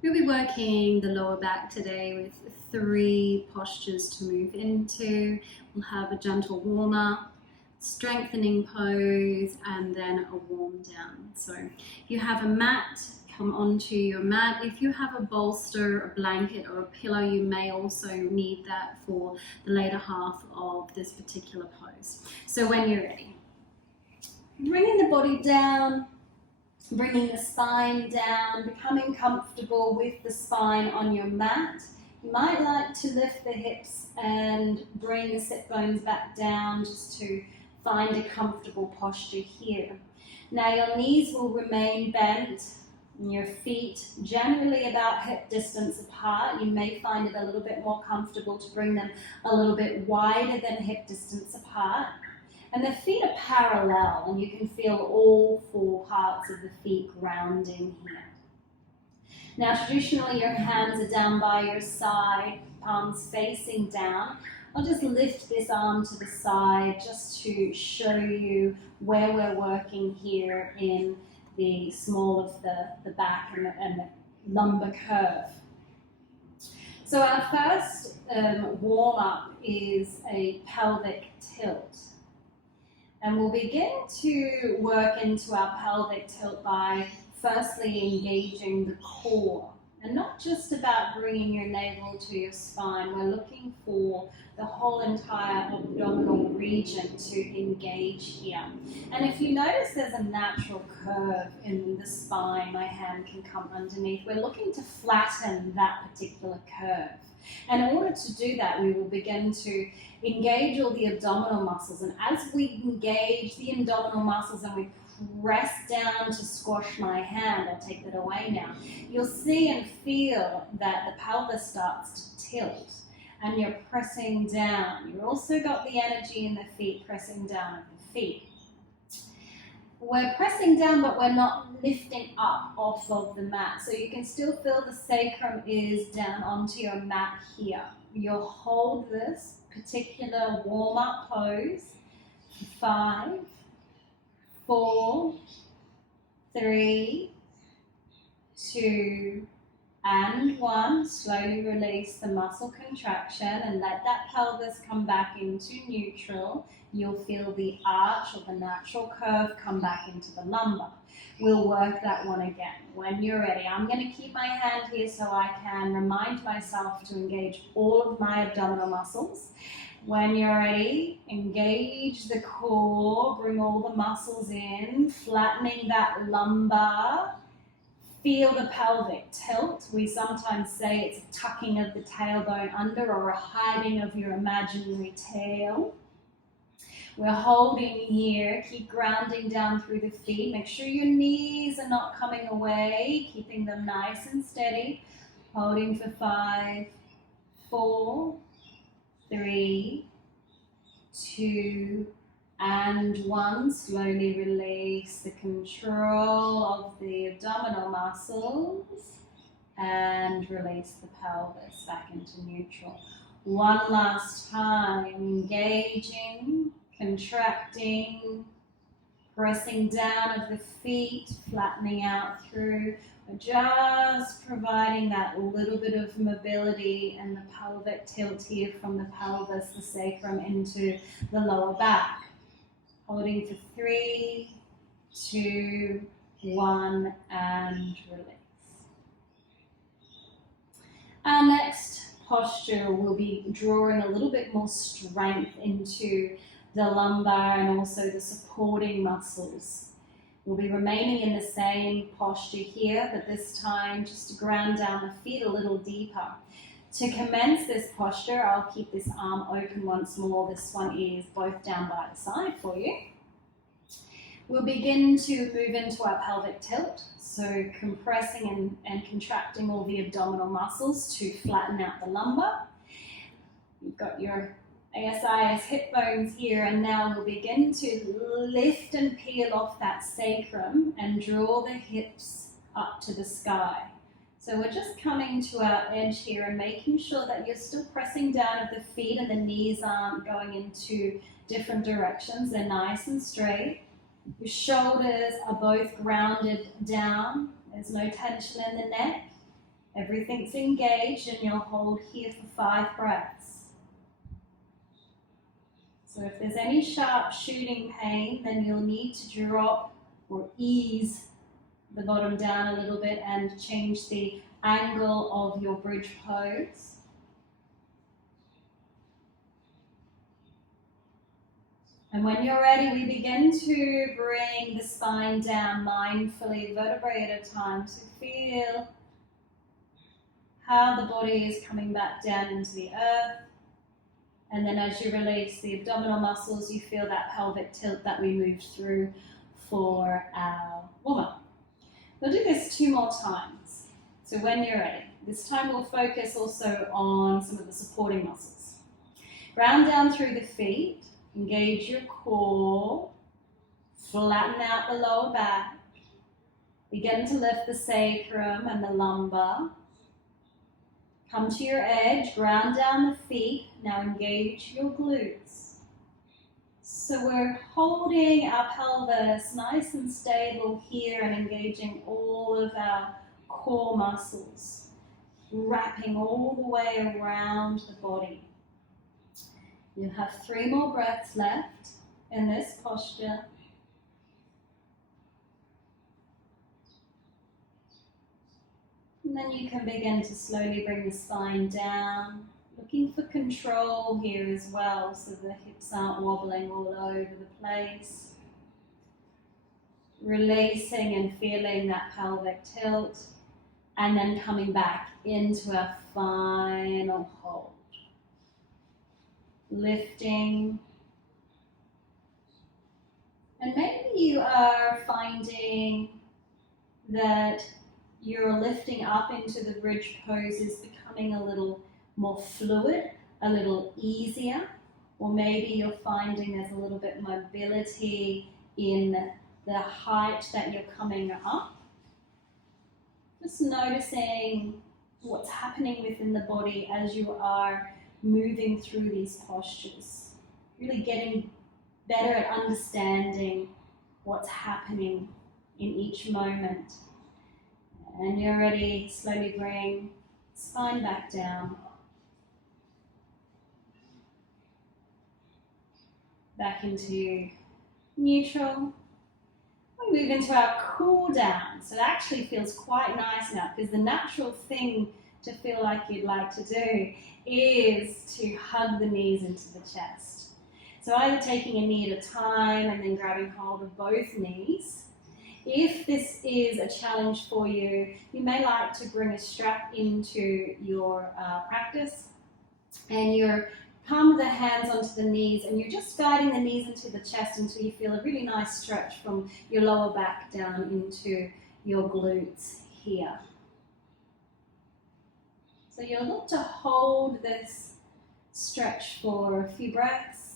We'll be working the lower back today with 3 postures to move into. We'll have a gentle warm up, strengthening pose, and then a warm down. So if you have a mat, come onto your mat. If you have a bolster, a blanket, or a pillow, you may also need that for the later half of this particular pose. So when you're ready, bringing the body down, bringing the spine down, becoming comfortable with the spine on your mat. You might like to lift the hips and bring the sit bones back down just to find a comfortable posture here. Now your knees will remain bent and your feet generally about hip distance apart. You may find it a little bit more comfortable to bring them a little bit wider than hip distance apart. And the feet are parallel, and you can feel all 4 parts of the feet grounding here. Now, traditionally, your hands are down by your side, palms facing down. I'll just lift this arm to the side just to show you where we're working here in the small of the back and the lumbar curve. So our first warm-up is a pelvic tilt. And we'll begin to work into our pelvic tilt by firstly engaging the core. And not just about bringing your navel to your spine, we're looking for the whole entire abdominal region to engage here. And if you notice there's a natural curve in the spine, my hand can come underneath. We're looking to flatten that particular curve. And in order to do that, we will begin to engage all the abdominal muscles. And as we engage the abdominal muscles and we press down to squash my hand, I'll take that away now, you'll see and feel that the pelvis starts to tilt and you're pressing down. You've also got the energy in the feet pressing down at the feet. We're pressing down, but we're not lifting up off of the mat. So you can still feel the sacrum is down onto your mat here. You'll hold this particular warm-up pose for 5, 4, 3, 2, and 1. Slowly release the muscle contraction and let that pelvis come back into neutral. You'll feel the arch or the natural curve come back into the lumbar. We'll work that one again. When you're ready, I'm going to keep my hand here so I can remind myself to engage all of my abdominal muscles. When you're ready, engage the core, bring all the muscles in, flattening that lumbar. Feel the pelvic tilt. We sometimes say it's a tucking of the tailbone under or a hiding of your imaginary tail. We're holding here, keep grounding down through the feet. Make sure your knees are not coming away, keeping them nice and steady. Holding for 5, 4, 3, 2, and 1. Slowly release the control of the abdominal muscles and release the pelvis back into neutral. One last time, engaging, contracting, pressing down of the feet, flattening out through. We're just providing that little bit of mobility and the pelvic tilt here from the pelvis, the sacrum, into the lower back. Holding for 3, 2, 1, and release. Our next posture will be drawing a little bit more strength into the lumbar and also the supporting muscles. We'll be remaining in the same posture here, but this time just to ground down the feet a little deeper. To commence this posture, I'll keep this arm open once more. This one is both down by the side for you. We'll begin to move into our pelvic tilt, so compressing and contracting all the abdominal muscles to flatten out the lumbar. You've got your ASI's hip bones here, and now we'll begin to lift and peel off that sacrum and draw the hips up to the sky. So we're just coming to our edge here and making sure that you're still pressing down at the feet and the knees aren't going into different directions. They're nice and straight. Your shoulders are both grounded down. There's no tension in the neck. Everything's engaged, and you'll hold here for 5 breaths. So if there's any sharp shooting pain, then you'll need to drop or ease the bottom down a little bit and change the angle of your bridge pose. And when you're ready, we begin to bring the spine down mindfully, vertebrae at a time, to feel how the body is coming back down into the earth. And then as you release the abdominal muscles, you feel that pelvic tilt that we moved through for our warm-up. We'll do this 2 more times. So when you're ready, this time we'll focus also on some of the supporting muscles. Ground down through the feet, engage your core, flatten out the lower back, begin to lift the sacrum and the lumbar. Come to your edge, ground down the feet, now engage your glutes. So we're holding our pelvis nice and stable here and engaging all of our core muscles, wrapping all the way around the body. You have 3 more breaths left in this posture. And then you can begin to slowly bring the spine down, looking for control here as well, so the hips aren't wobbling all over the place. Releasing and feeling that pelvic tilt, and then coming back into our final hold. Lifting. And maybe you are finding that your lifting up into the bridge pose is becoming a little more fluid, a little easier, or maybe you're finding there's a little bit mobility in the height that you're coming up. Just noticing what's happening within the body as you are moving through these postures. Really getting better at understanding what's happening in each moment. And you're ready, slowly bring spine back down. Back into neutral. We move into our cool down. So it actually feels quite nice now, because the natural thing to feel like you'd like to do is to hug the knees into the chest. So either taking a knee at a time and then grabbing hold of both knees. If this is a challenge for you, you may like to bring a strap into your practice, and you're palm of the hands onto the knees, and you're just guiding the knees into the chest until you feel a really nice stretch from your lower back down into your glutes here. So you'll look to hold this stretch for a few breaths.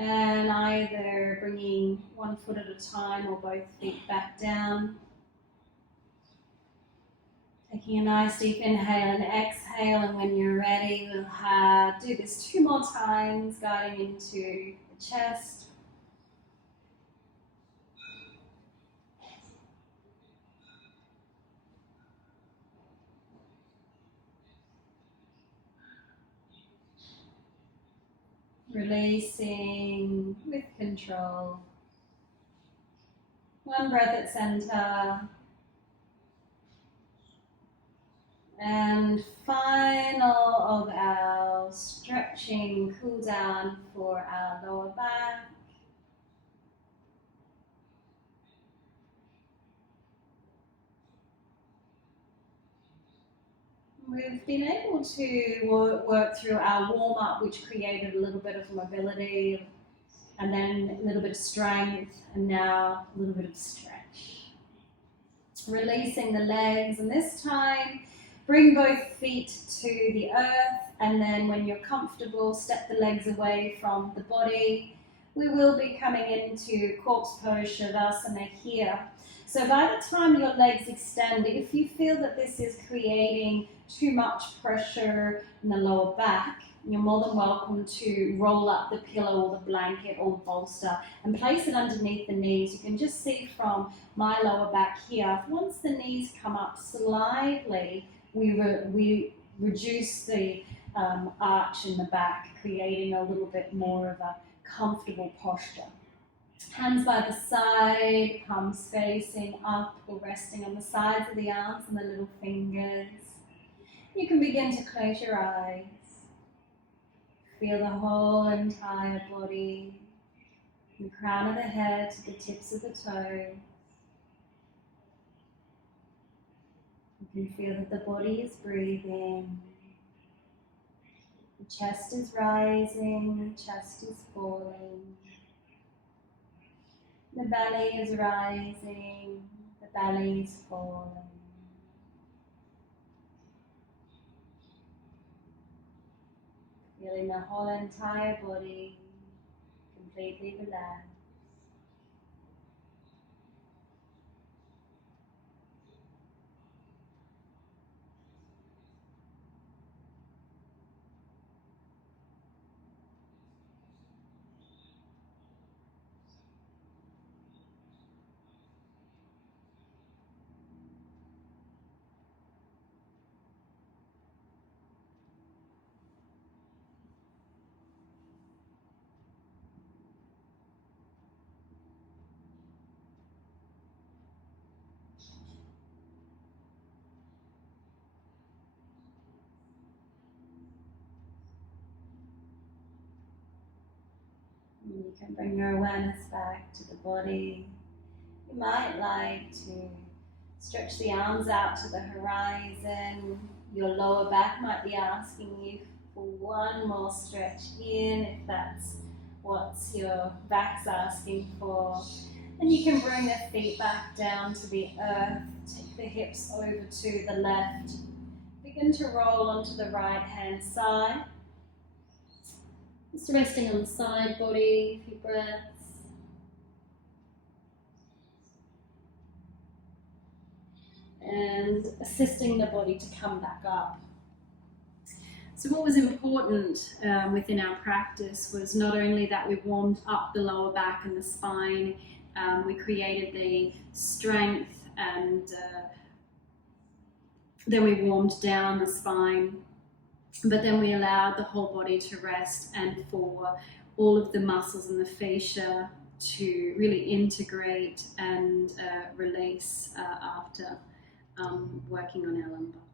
And either bringing one foot at a time or both feet back down. Taking a nice deep inhale and exhale, and when you're ready, we'll do this 2 more times, guiding into the chest. Releasing with control. 1 breath at center. And final of our stretching cool down for our lower back. We've been able to work through our warm-up, which created a little bit of mobility, and then a little bit of strength, and now a little bit of stretch. Releasing the legs, and this time bring both feet to the earth, and then when you're comfortable, step the legs away from the body. We will be coming into corpse pose shavasana here. So by the time your legs extend, if you feel that this is creating too much pressure in the lower back, you're more than welcome to roll up the pillow or the blanket or the bolster and place it underneath the knees. You can just see from my lower back here, once the knees come up slightly, we reduce the arch in the back, creating a little bit more of a comfortable posture. Hands by the side, palms facing up or resting on the sides of the arms and the little fingers. You can begin to close your eyes. Feel the whole entire body, from the crown of the head to the tips of the toes. You can feel that the body is breathing. The chest is rising, the chest is falling. The belly is rising, the belly is falling. Feeling the whole entire body completely relaxed. And you can bring your awareness back to the body. You might like to stretch the arms out to the horizon. Your lower back might be asking you for one more stretch in, if that's what your back's asking for. And you can bring the feet back down to the earth. Take the hips over to the left. Begin to roll onto the right hand side. Just resting on the side body, a few breaths. And assisting the body to come back up. So what was important within our practice was not only that we warmed up the lower back and the spine, we created the strength, and then we warmed down the spine, but then we allowed the whole body to rest and for all of the muscles and the fascia to really integrate and release after working on our lumbar.